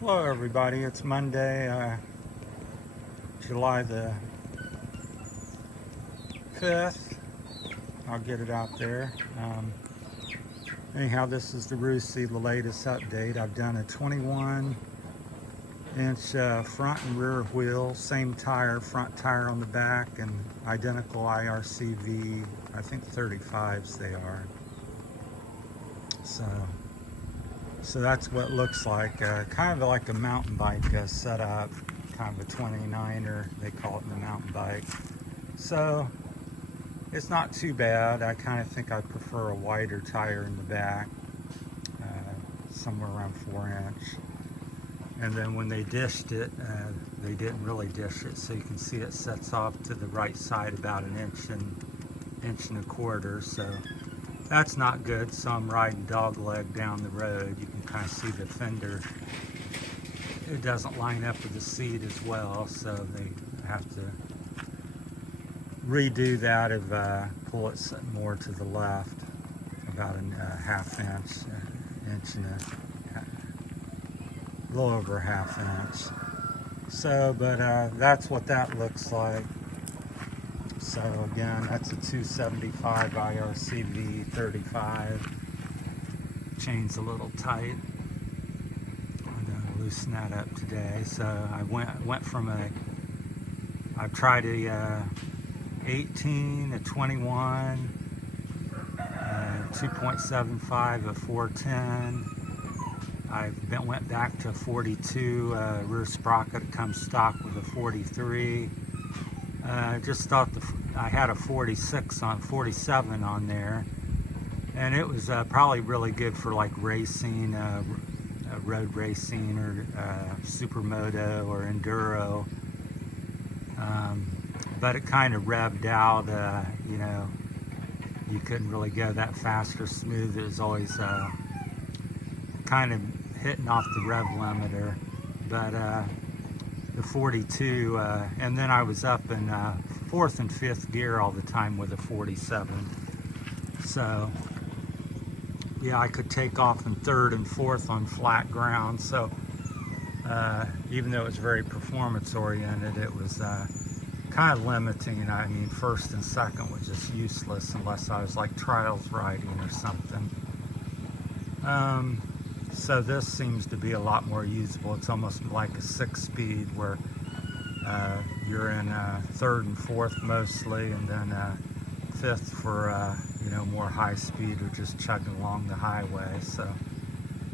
Hello everybody, it's Monday, July the 5th. I'll get it out there. Anyhow, this is the Rusi, the latest update. I've done a 21-inch front and rear wheel, same tire, front tire on the back, and identical IRCV, I think 35s they are. So that's what it looks like, kind of like a mountain bike setup, kind of a 29er, they call it the mountain bike. So it's not too bad. I kind of think I prefer a wider tire in the back, somewhere around 4-inch. And then when they dished it, they didn't really dish it, so you can see it sets off to the right side about an inch and a quarter. So that's not good. So I'm riding dog leg down the road. You can kind of see the fender. It doesn't line up with the seat as well, so they have to redo that if pull it more to the left, about a half inch, inch and a little over a half inch. So, but that's what that looks like. So again, that's a 275 IRCV 35. Chain's a little tight. I'm gonna loosen that up today. So I went from I've tried a 18, a 21, 2.75, a 410. Went back to 42 rear sprocket. It comes stock with a 43. Just thought I had a 47 on there, and it was probably really good for like racing, road racing, or supermoto or enduro. But it kind of revved out. You couldn't really go that fast or smooth. It was always kind of hitting off the rev limiter. But the 42, and then I was up in 4th and 5th gear all the time with a 47. So yeah, I could take off in 3rd and 4th on flat ground. So even though it was very performance oriented, it was kind of limiting. I mean, 1st and 2nd was just useless unless I was like trials riding or something. So this seems to be a lot more usable. It's almost like a 6-speed where you're in 3rd and 4th mostly, and then 5th for more high speed or just chugging along the highway. So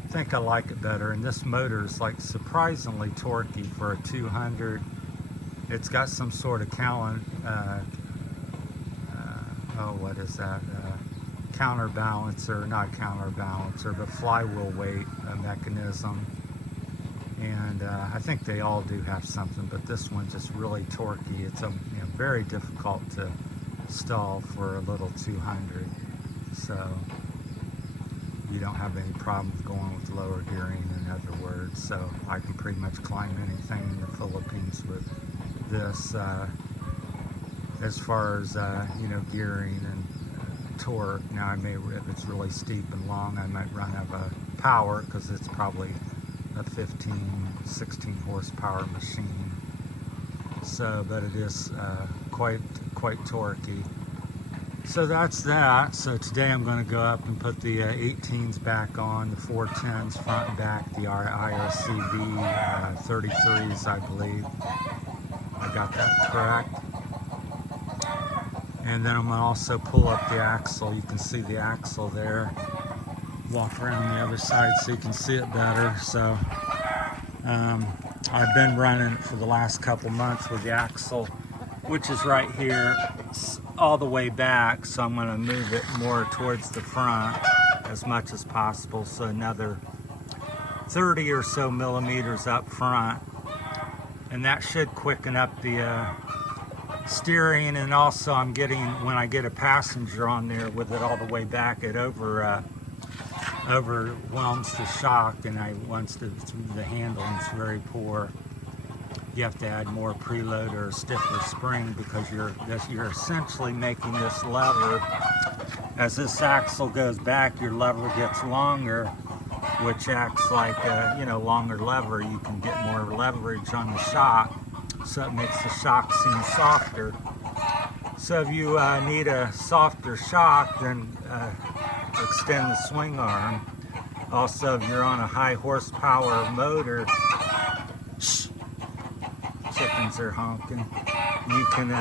I think I like it better. And this motor is like surprisingly torquey for a 200. It's got some sort of what is that? Counterbalancer, not counterbalancer, but flywheel weight mechanism. And I think they all do have something, but this one's just really torquey. It's very difficult to stall for a little 200. So you don't have any problem with going with lower gearing, in other words. So I can pretty much climb anything in the Philippines with this, as far as gearing and torque. Now if it's really steep and long, I might run out of power, because it's probably a 16 horsepower machine. So, but it is quite torquey. So that's that. So today I'm going to go up and put the 18s back on, the 410s front and back, the IRCV 33s, I believe. I got that correct. And then I'm going to also pull up the axle. You can see the axle there. Walk around the other side so you can see it better. So I've been running for the last couple months with the axle, which is right here, all the way back. So I'm going to move it more towards the front as much as possible. So another 30 or so millimeters up front. And that should quicken up the steering. And also I'm getting, when I get a passenger on there with it all the way back, it overwhelms the shock, and the handling's very poor. You have to add more preload or a stiffer spring, because you're essentially making this lever, as this axle goes back, your lever gets longer, which acts like a, you know, longer lever. You can get more leverage on the shock, so it makes the shock seem softer. So if you need a softer shock, then extend the swing arm. Also, if you're on a high horsepower motor, chickens are honking, you can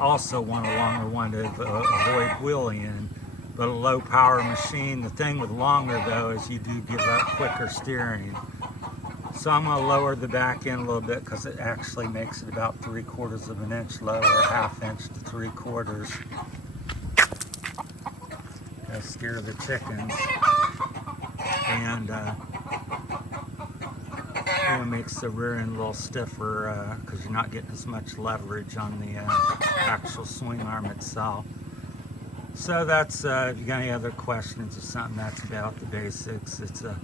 also want a longer one to avoid wheeling. But a low power machine, the thing with longer though is you do give up quicker steering. So I'm going to lower the back end a little bit because it actually makes it about 3/4 of an inch lower, 1/2 inch to 3/4. That'll scare the chickens. And it makes the rear end a little stiffer because you're not getting as much leverage on the actual swing arm itself. So that's, if you got any other questions or something, that's about the basics. It's a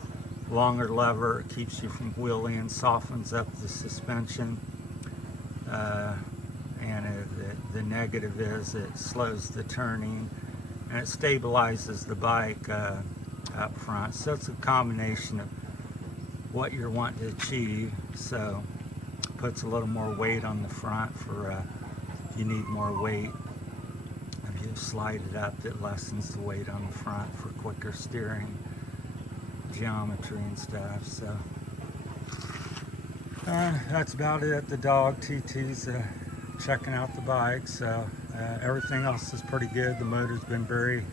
longer lever, it keeps you from wheeling, softens up the suspension. The negative is it slows the turning and it stabilizes the bike up front. So it's a combination of what you're wanting to achieve. So it puts a little more weight on the front for if you need more weight. If you slide it up, it lessens the weight on the front for quicker steering, geometry and stuff. So that's about it. The dog TT's checking out the bike. So everything else is pretty good. The motor's been very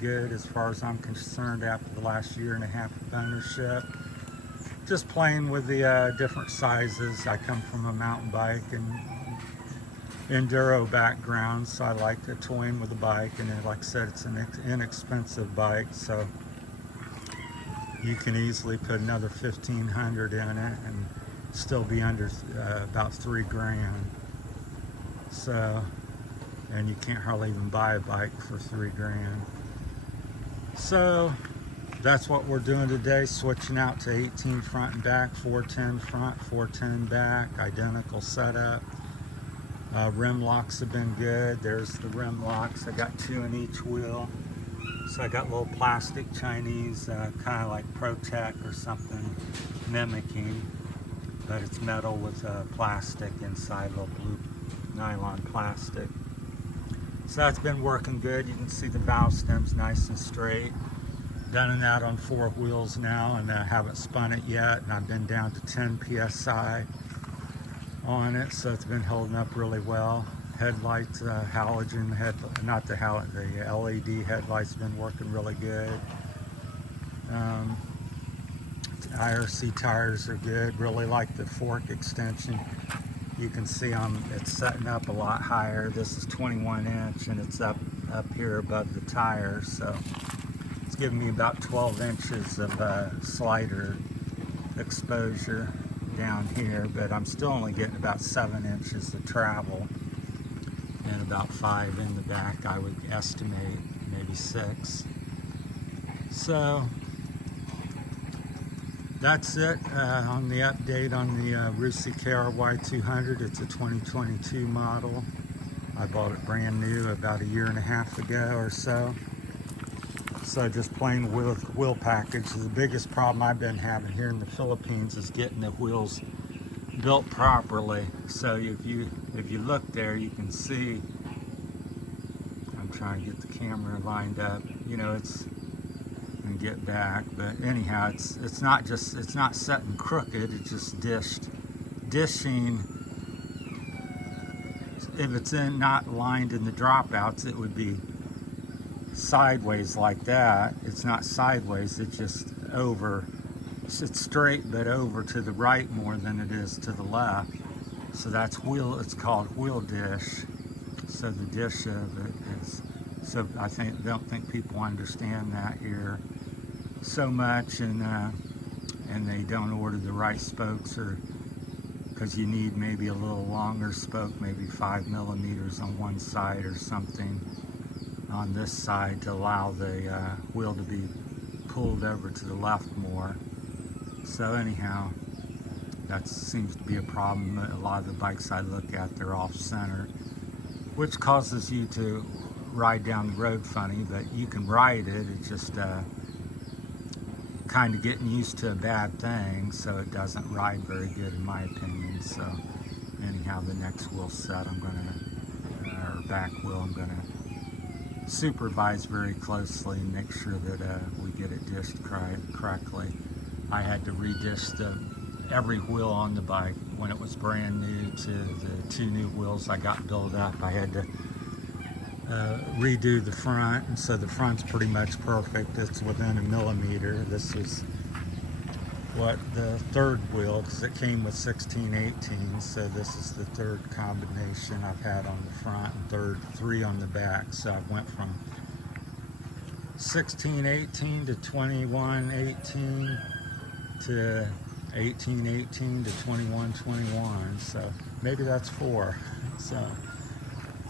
good as far as I'm concerned after the last 1.5 years of ownership. Just playing with the different sizes. I come from a mountain bike and enduro background, so I like to toying with the bike, and then, like I said, it's an inexpensive bike, so you can easily put another 1,500 in it and still be under about $3,000. So, and you can't hardly even buy a bike for $3,000. So that's what we're doing today, switching out to 18 front and back, 410 front, 410 back, identical setup. Rim locks have been good. There's the rim locks. I got 2 in each wheel. So I got little plastic Chinese, kind of like Barotac or something, mimicking, but it's metal with plastic inside, little blue nylon plastic. So that's been working good. You can see the valve stem's nice and straight. Done that on 4 wheels now, and I haven't spun it yet, and I've been down to 10 psi on it, so it's been holding up really well. Headlights, halogen not the LED headlights been working really good. IRC tires are good. Really like the fork extension. You can see it's setting up a lot higher. This is 21 inch and it's up here above the tire, so it's giving me about 12 inches of slider exposure down here, but I'm still only getting about 7 inches of travel and about 5 in the back. I would estimate maybe 6. So that's it on the update on the Rusi KRY 200. It's a 2022 model. I bought it brand new about 1.5 years ago or so. So just plain wheel package. The biggest problem I've been having here in the Philippines is getting the wheels built properly. So if you look there, you can see, I'm trying to get the camera lined up, you know, and get back, but anyhow, it's not setting crooked, it's just dishing. If it's not lined in the dropouts, it would be sideways like that. It's not sideways, it's just over. It's straight but over to the right more than it is to the left. So that's it's called wheel dish. So the dish of it is, so I don't think people understand that here so much, and they don't order the right spokes, or because you need maybe a little longer spoke, maybe 5 millimeters on one side or something on this side to allow the wheel to be pulled over to the left more. So anyhow, that seems to be a problem. A lot of the bikes I look at, they're off center, which causes you to ride down the road funny, but you can ride it. It's just kind of getting used to a bad thing, so it doesn't ride very good in my opinion. So anyhow, the next wheel set I'm going to, or back wheel, I'm going to supervise very closely and make sure that we get it dished correctly. I had to redish every wheel on the bike when it was brand new to the 2 new wheels I got built up. I had to redo the front, and so the front's pretty much perfect. It's within a millimeter. This is what the 3rd wheel, because it came with 16/18, so this is the 3rd combination I've had on the front, and 3 on the back. So I went from 16/18 to 21/18 to 18/18 to 21/21, so maybe that's 4. So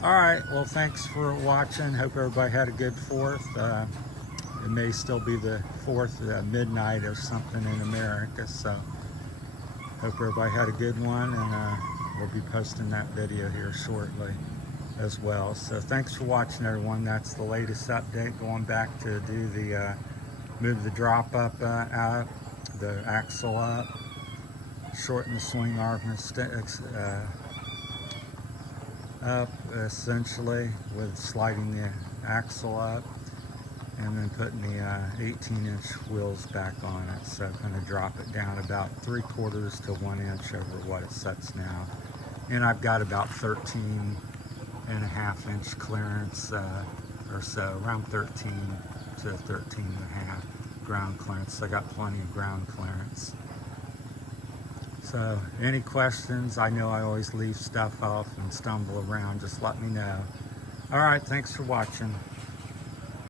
all right, well, thanks for watching. Hope everybody had a good 4th. It may still be the 4th midnight or something in America, so hope everybody had a good one, and we'll be posting that video here shortly as well. So thanks for watching, everyone. That's the latest update. Going back to do the move the drop up out, the axle up, shorten the swing arm up essentially with sliding the axle up, and then putting the 18-inch wheels back on it. So I'm going to drop it down about 3/4 to 1 inch over what it sets now, and I've got about 13.5-inch clearance or so, around 13 to 13.5 ground clearance. So I got plenty of ground clearance. So any questions? I know I always leave stuff off and stumble around. Just let me know. All right, thanks for watching.